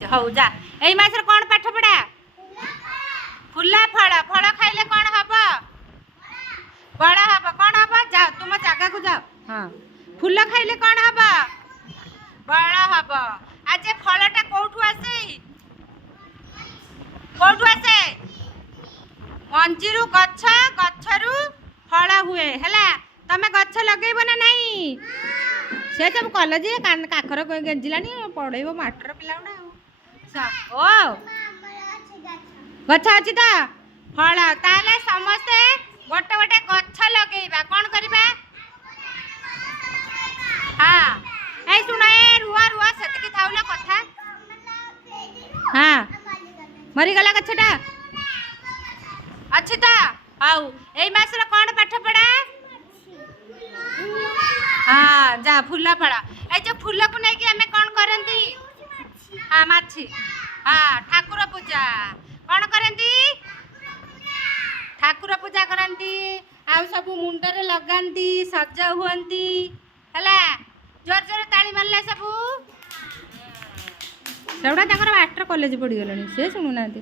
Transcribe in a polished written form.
हौ जा एई मासर कौन पाठ पढ़ा फुला फल फल खाइले कौन हब बड़ा हब कौन हब जा तुम जगह को जाओ हाँ फूल खाइले कौन हब बड़ा हब आज फलटा कोठू आसे मंजीरु गछ गछरु फल हुए हैला तमे गछ लगेइबो ना नहीं से सब कॉलेज काखर गेंजिलानी पढ़ेबो मास्टर पिला ओ गछ अच्छी तो फल ताले समस्ते गोटे गोटे गछ लगेइबा कौन करबा हाँ ए सुन ए रुआ रुआ सेतकी थाउले कथा हाँ मरी गला गछटा अच्छी तो आउ एई मासर कौन पाठ पढ़ा हाँ जा फूला फल ए जो फूल को नहीं कि हमें कौन करंती हाँ माछी हाँ ठाकुर पूजा कौन करंती ठाकुर पूजा करंती आउ सब मुंडरे लगांती सज हुअंती हैला जोर जोर ताली मारले सब सेवडा ताकर मास्टर कॉलेज पड़ी गलानी से सुनु नांती।